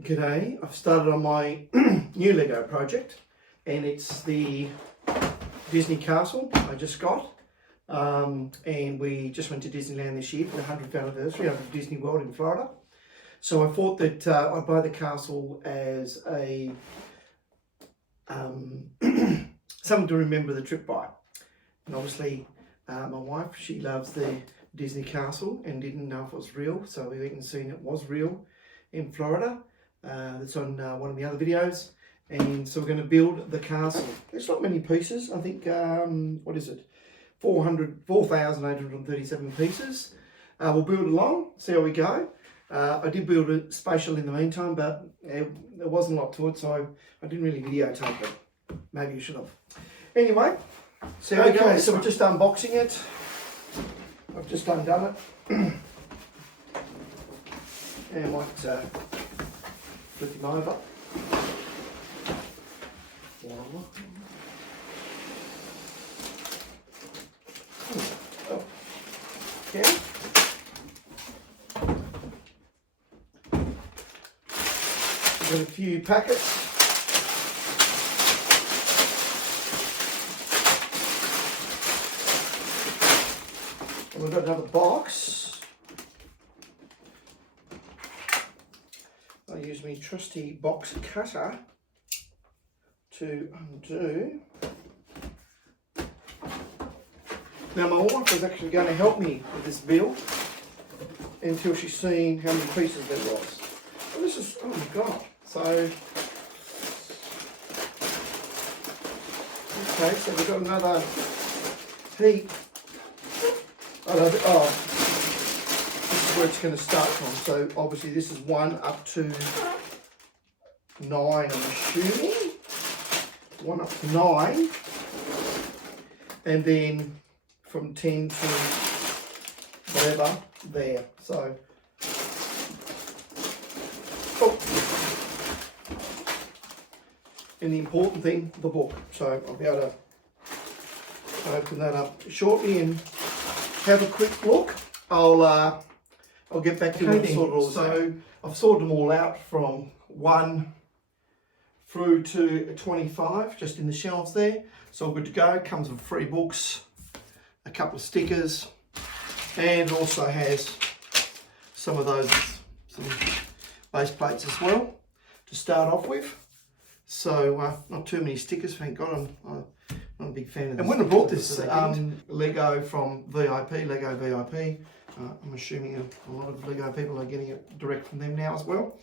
G'day, I've started on my new LEGO project, and it's the Disney Castle I just got. And we just went to Disneyland this year for the 100th anniversary over at Disney World in Florida. So I thought that I'd buy the castle as a something to remember the trip by. And obviously my wife, she loves the Disney Castle and didn't know if it was real, so we went and seen it was real in Florida. That's on one of the other videos, and so we're going to build the castle. There's not many pieces. I think what is it, 4,837 pieces. We'll build along, see how we go. I did build a spatial in the meantime, but there wasn't a lot to it, so I didn't really videotape it. Maybe you should have. Anyway, see how we go. So we're just unboxing it. I've just undone it. And I might flip him over. Okay. We've got a few packets. And we've got another box. I use my trusty box cutter to undo. Now my wife was actually going to help me with this build until she's seen how many pieces there was. And this is, oh my god. So, okay, so we've got another heap. Oh, this is where it's going to start from. So obviously this is 1 up to 9, I'm assuming. 1 up to 9. And then from 10 to whatever there. So, oh. And the important thing, the book. So I'll be able to open that up shortly and have a quick look. I'll get back to it. So I've sorted them all out from 1 through to 25, just in the shelves there. So good to go. Comes with 3 books, a couple of stickers, and it also has some of those, some base plates as well to start off with. So not too many stickers, thank God. I'm not a big fan of this. And when I brought this Lego from LEGO VIP, I'm assuming a lot of Lego people are getting it direct from them now as well.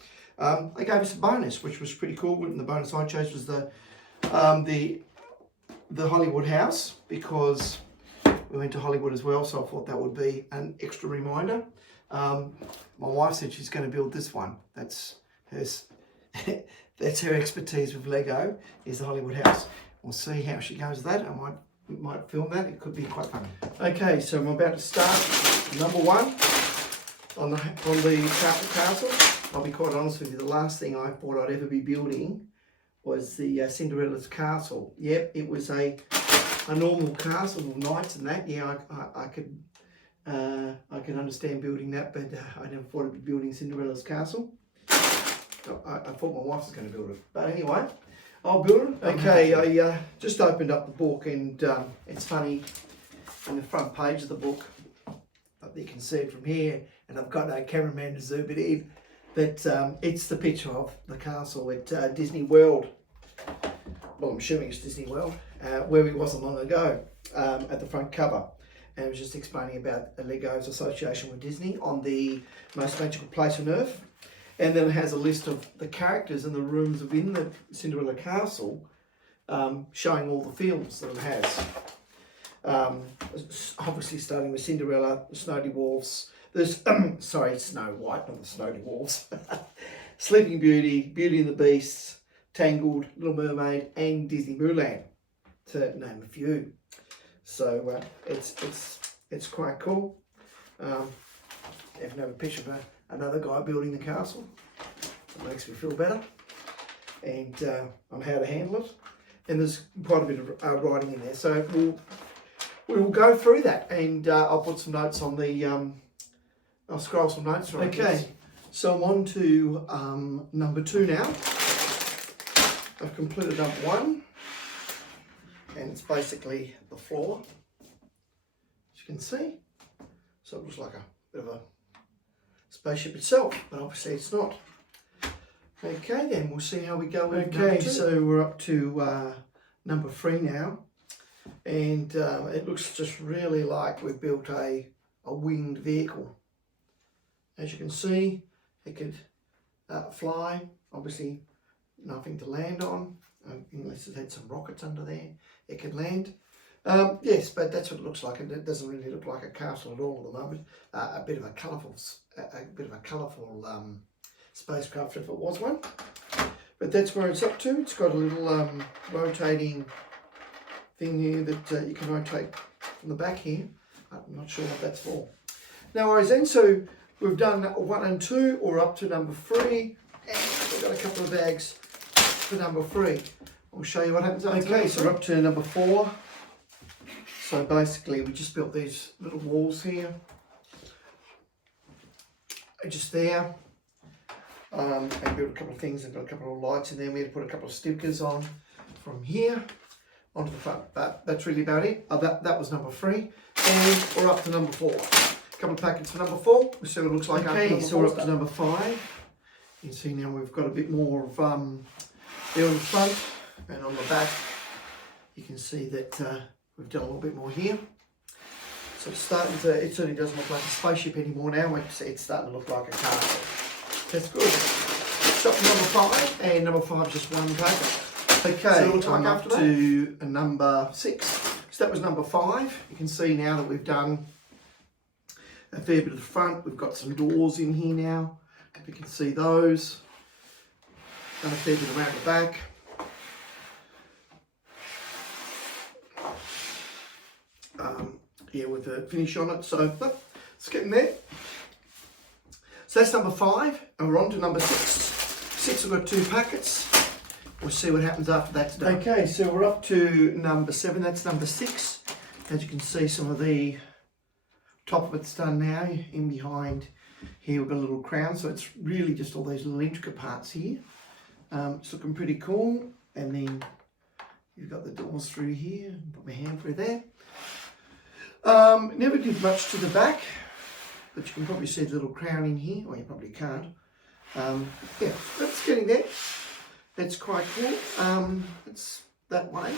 They gave us a bonus, which was pretty cool. And the bonus I chose was the Hollywood house, because we went to Hollywood as well, so I thought that would be an extra reminder. My wife said she's going to build this one. That's her expertise with Lego, is the Hollywood house. We'll see how she goes with that. I might film that. It could be quite fun. Okay, so I'm about to start number 1 on the castle. I'll be quite honest with you. The last thing I thought I'd ever be building was the Cinderella's castle. Yep, it was a normal castle with knights and that. Yeah, I could understand building that, but I never thought I'd be building Cinderella's castle. I thought my wife was going to build it, but anyway, I'll build it. Okay, I just opened up the book, and it's funny, on the front page of the book, you can see it from here, and I've got no cameraman to zoom it in, but it's the picture of the castle at Disney World. Well, I'm assuming it's Disney World, where we wasn't long ago, at the front cover. And it was just explaining about LEGO's association with Disney on the most magical place on earth. And then it has a list of the characters and the rooms within the Cinderella Castle, showing all the films that it has. Obviously starting with Cinderella, the Snow Dwarfs, there's, sorry, Snow White, not the Snow Dwarfs, Sleeping Beauty, Beauty and the Beast, Tangled, Little Mermaid, and Disney Mulan, to name a few. So it's quite cool. Even have a picture of another guy building the castle. It makes me feel better, and on how to handle it. And there's quite a bit of writing in there. So we will go through that, and I'll put some notes on the. I'll scroll some notes through. Okay, So I'm on to number 2 now. I've completed number 1, and it's basically the floor, as you can see. So it looks like a bit of a spaceship itself, but obviously it's not. Okay, then we'll see how we go with number 2. So we're up to number 3 now, and it looks just really like we've built a winged vehicle. As you can see, it could fly. Obviously, nothing to land on, unless it had some rockets under there. It could land. Yes, but that's what it looks like. It doesn't really look like a castle at all at the moment. A bit of a colourful spacecraft if it was one. But that's where it's up to. It's got a little rotating thing here that you can rotate from the back here. I'm not sure what that's for. No worries then. So we've done 1 and 2, or up to number 3, and we've got a couple of bags for number 3. I'll show you what happens after. Okay, so we're up to number 4. So basically we just built these little walls here, just there, and built a couple of things and got a couple of lights in there. We had to put a couple of stickers on from here onto the front, but that's really about it. That was number 3, and we're up to number 4. A couple of packets for number 4. We'll see what it looks like. Okay, so we're up to number 5. You can see now we've got a bit more of there on the front, and on the back you can see that we've done a little bit more here. So it's starting to, it certainly doesn't look like a spaceship anymore now. It's starting to look like a castle. That's good. Stop number 5, and number 5 is just 1 packet. Okay, so it looks like after to number 6. So that was number 5. You can see now that we've done a fair bit of the front. We've got some doors in here now. If you can see those. Done a fair bit around the back. Yeah, with the finish on it. So it's getting there. So that's number 5, and we're on to number 6. 6, we've got 2 packets. We'll see what happens after that's done. Okay, so we're up to number 7. That's number 6. As you can see, some of the top of it's done now. In behind here, we've got a little crown. So it's really just all these little intricate parts here. It's looking pretty cool. And then you've got the doors through here. Put my hand through there. Never did much to the back, but you can probably see the little crown in here, or you probably can't. Yeah, that's getting there. That's quite cool. It's that way.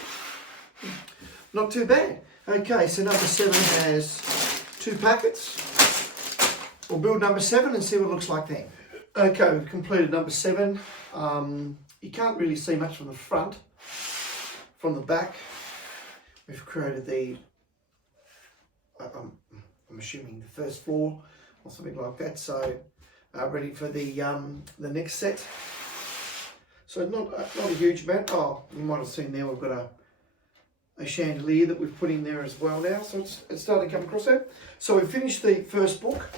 Not too bad. Okay, so number 7 has 2 packets. We'll build number 7 and see what it looks like then. Okay, we've completed number 7. You can't really see much from the front. From the back, we've created the I'm assuming the first floor or something like that. So ready for the next set. So not a huge amount. Oh, you might have seen there we've got a chandelier that we've put in there as well now. So it's starting to come across there. So we've finished the first book,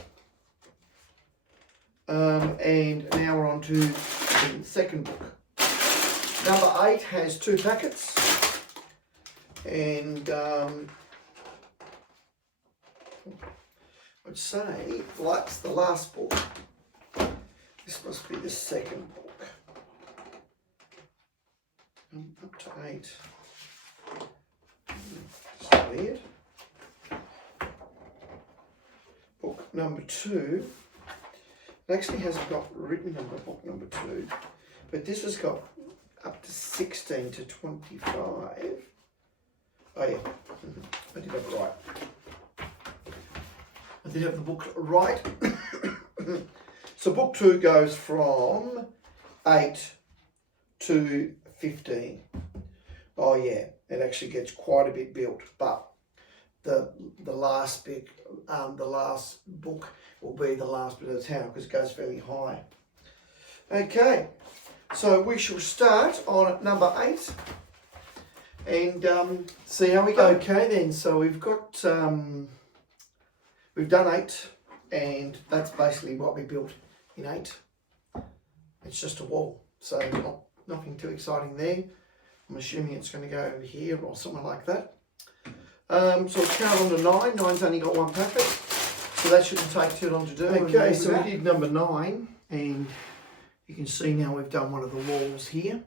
and now we're on to the second book. Number 8 has 2 packets, and I'd say that's the last book. This must be the second book. Up to 8. That's weird. Book number 2. It actually hasn't got written number book number 2, but this has got up to 16 to 25. Oh yeah, I did have it right. I did have the book right. So book 2 goes from 8 to 15. Oh yeah, it actually gets quite a bit built, but the last bit, the last book will be the last bit of the town because it goes fairly high. Okay, so we shall start on number 8 and see how we go. Okay then, so we've got we've done 8, and that's basically what we built in 8. It's just a wall, so nothing too exciting there. I'm assuming it's going to go over here or somewhere like that. So it's count on to 9. 9's only got 1 packet, so that shouldn't take too long to do. Okay, so we did number 9, And you can see now we've done one of the walls here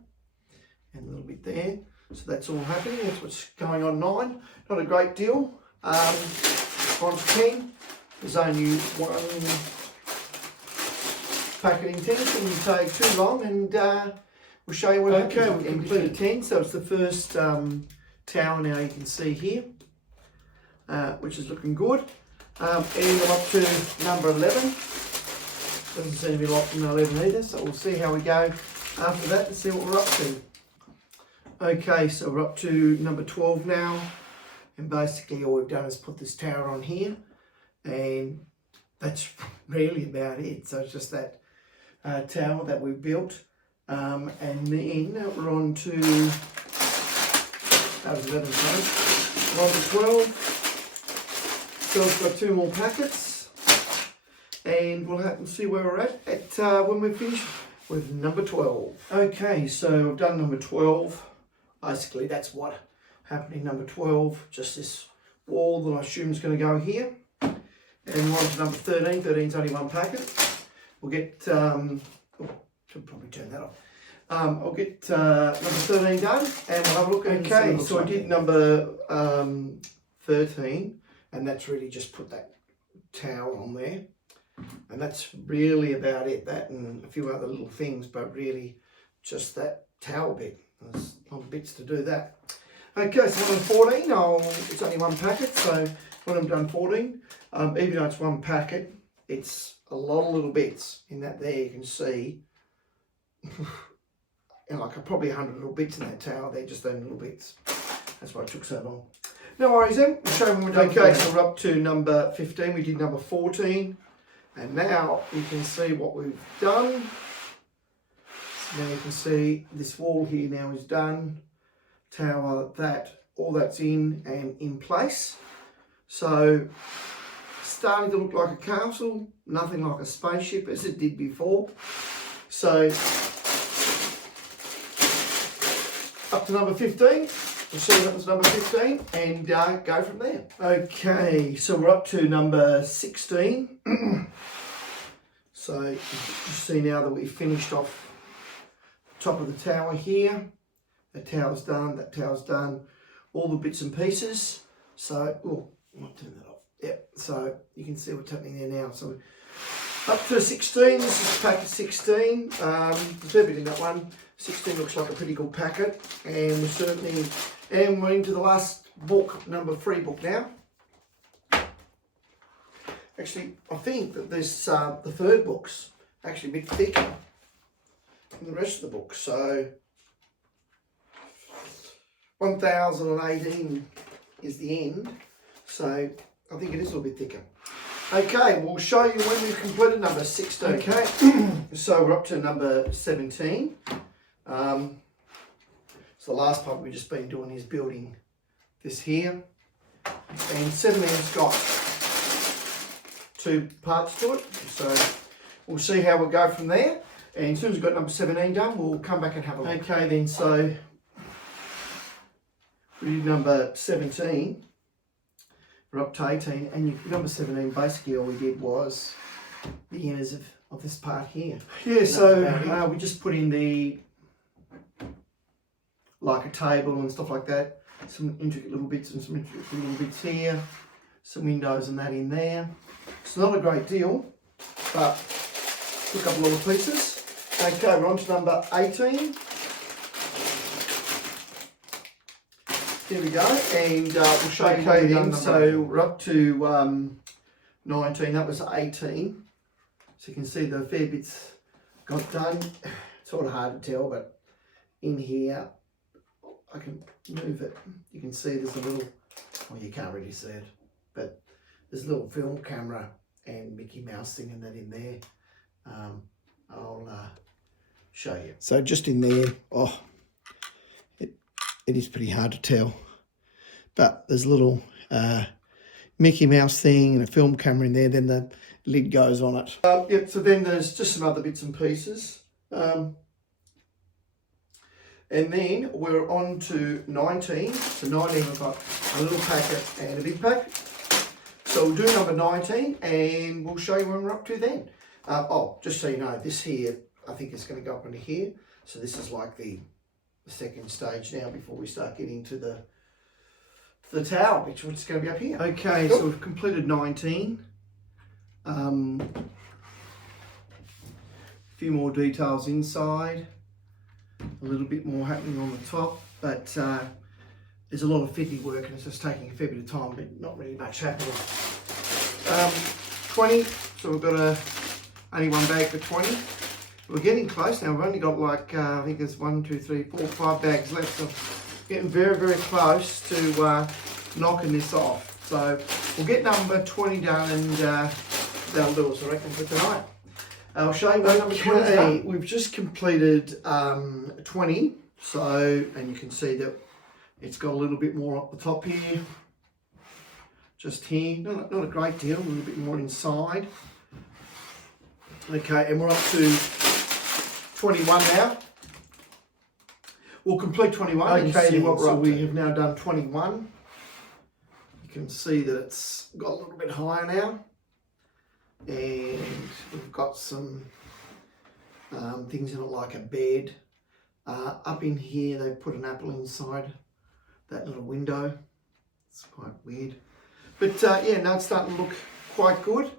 and a little bit there. So that's all happening. That's what's going on 9. Not a great deal. On 10, there's only one packet in 10, so we take too long, and we'll show you what happens. Okay, we've completed 10, so it's the first tower now you can see here, which is looking good. And we're up to number 11. Doesn't seem to be locked in 11 either, so we'll see how we go after that and see what we're up to. Okay, so we're up to number 12 now, and basically all we've done is put this tower on here, and that's really about it. So it's just that tower that we've built, and then we're on to, that was 11, sorry, we're on to 12, so we've got 2 more packets, and we'll have to see where we're at when we finish with number 12. Okay, so I've done number 12. Basically, that's what happened in number 12. Just this wall that I assume is going to go here. And we're on to number 13. 13's only 1 packet. We'll get, should probably turn that off. I'll get number 13 done and we'll have a look at it. Okay, so I did number 13, and that's really just put that towel on there. And that's really about it. That and a few other little things, but really just that towel bit. There's a lot of bits to do that. Okay, so when I'm 14, it's only 1 packet, so when I'm done 14, even though it's 1 packet, it's a lot of little bits in that there. You can see like probably 100 little bits in that towel there, just those little bits. That's why it took so long. No worries then, we'll show you when we're done. Okay, so we're up to number 15, we did number 14, and now you can see what we've done. Now you can see this wall here now is done, tower, that, all that's in and in place. So starting to look like a castle, nothing like a spaceship as it did before. So up to number 15, we'll see what was number 15 and go from there. Okay, so we're up to number 16. So you see now that we've finished off top of the tower here. That tower's done, that tower's done, all the bits and pieces. So, oh, I might turn that off. Yep, so you can see what's happening there now. So up to 16, this is packet 16. There's a bit in that one. 16 looks like a pretty good packet, and we're certainly, and we're into the last book, number 3 book now. Actually, I think that this, the 3rd book's actually a bit thicker than the rest of the book. So 1018 is the end. So I think it is a little bit thicker. Okay, we'll show you when we've completed number 16. Okay, so we're up to number 17. So the last part we've just been doing is building this here. And 17's got 2 parts to it. So we'll see how we go from there. And as soon as we've got number 17 done, we'll come back and have a look. Okay then, so we did number 17. We're up to 18, and number 17, basically all we did was the inners of this part here. Yeah, so we just put in the, like a table and stuff like that, some intricate little bits and some intricate little bits here, some windows and that in there. It's not a great deal, but took up a lot of pieces. Okay, we're on to number 18. Here we go, and we'll show you what we've done. So we're up to 19, that was 18. So you can see the fair bits got done. It's sort of hard to tell, but in here, I can move it. You can see there's a little, well, you can't really see it, but there's a little film camera and Mickey Mouse thing and that in there. I'll show you. So just in there, oh, it is pretty hard to tell, but there's a little Mickey Mouse thing and a film camera in there, then the lid goes on it. Yep, so then there's just some other bits and pieces. And then we're on to 19. So 19, we've got a little packet and a big packet. So we'll do number 19 and we'll show you when we're up to then. Oh, just so you know, this here, I think is going to go up into here. So this is like the second stage now before we start getting to the tower, which is going to be up here. Okay, so we've completed 19. A few more details inside, a little bit more happening on the top, but there's a lot of fiddly work and it's just taking a fair bit of time, but not really much happening. 20, so we've got only one bag for 20. We're getting close now. We've only got like, I think there's 1, 2, 3, 4, 5 bags left. So getting very, very close to knocking this off. So we'll get number 20 done and that'll do us, I reckon, for tonight. I'll show you what number 20 is done. We've just completed 20. So, and you can see that it's got a little bit more up the top here. Just here, not a great deal, a little bit more inside. Okay, and we're up to 21 now. We'll complete 21 and see what we're up to. We have now done 21. You can see that it's got a little bit higher now. And we've got some things in it like a bed. Up in here, they've put an apple inside that little window. It's quite weird. But yeah, now it's starting to look quite good.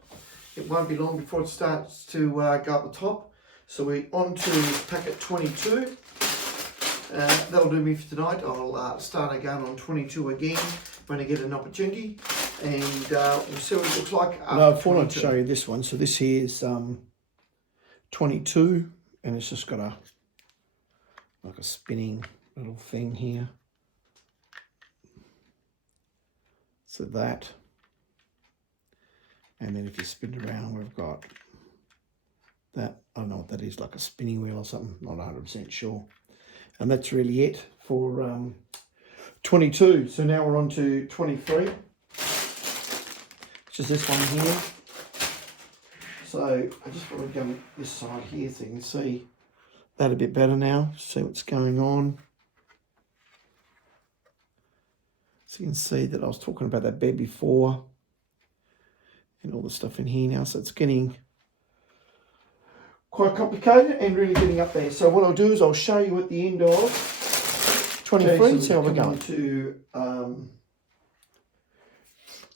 It won't be long before it starts to go up the top. So we're on to packet 22. That'll do me for tonight. I'll start again on 22 again when I get an opportunity. And we'll see what it looks like after. No, I thought I'd show you this one. So this here is 22 and it's just got like a spinning little thing here. So that. And then if you spin it around, we've got that. I don't know what that is, like a spinning wheel or something. Not 100% sure. And that's really it for 22. So now we're on to 23, which is this one here. So I just want to go this side here so you can see that a bit better now. See what's going on. So you can see that I was talking about that bed before. And all the stuff in here now, so it's getting quite complicated and really getting up there. So what I'll do is I'll show you at the end of 23, okay, so how we're going to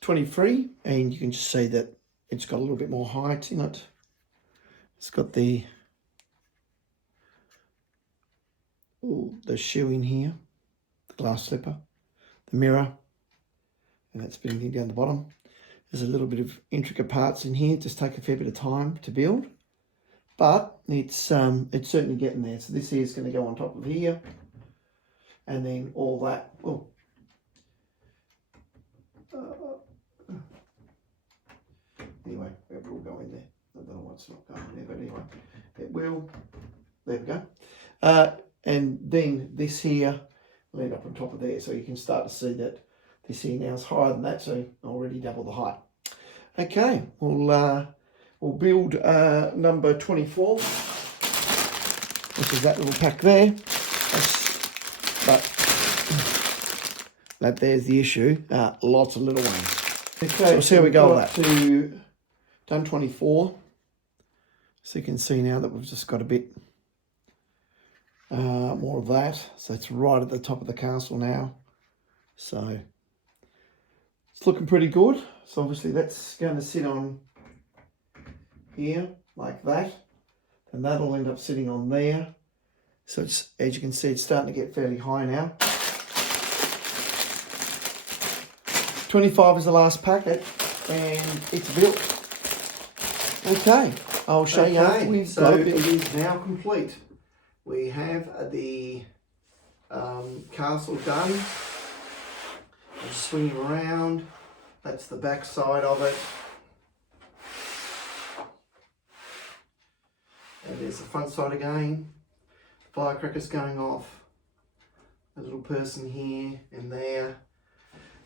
23, and you can just see that it's got a little bit more height in it. It's got the shoe in here, the glass slipper, the mirror, and that's spinning down the bottom. There's a little bit of intricate parts in here. Just take a fair bit of time to build, but it's certainly getting there. So this here is going to go on top of here, and then all that will. Anyway, it will go in there. I don't know what's not going in there, but anyway, it will. There we go. And then this here will end up on top of there, so you can start to see that. This here now is higher than that, so already double the height. Okay, we'll build number 24, which is that little pack there. But that there's the issue. Lots of little ones. Okay, so we'll see how we go with that. To done 24. So you can see now that we've just got a bit more of that. So it's right at the top of the castle now. So it's looking pretty good. So obviously that's going to sit on here like that. And that'll end up sitting on there. So it's, as you can see, it's starting to get fairly high now. 25 is the last packet and it's built. Okay, I'll show you after we've got it. It is now complete. We have the castle done. Just swing it around. That's the back side of it. And there's the front side again. Firecrackers going off. A little person here and there.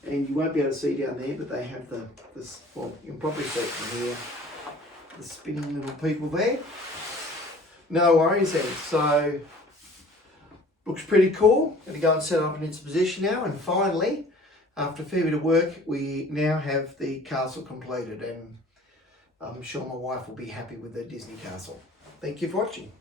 And you won't be able to see down there, but they have this, well, you can probably see it from here. The spinning little people there. No worries then. So, looks pretty cool. Going to go and set it up in its position now. And finally, after a fair bit of work, we now have the castle completed. And I'm sure my wife will be happy with her Disney castle. Thank you for watching.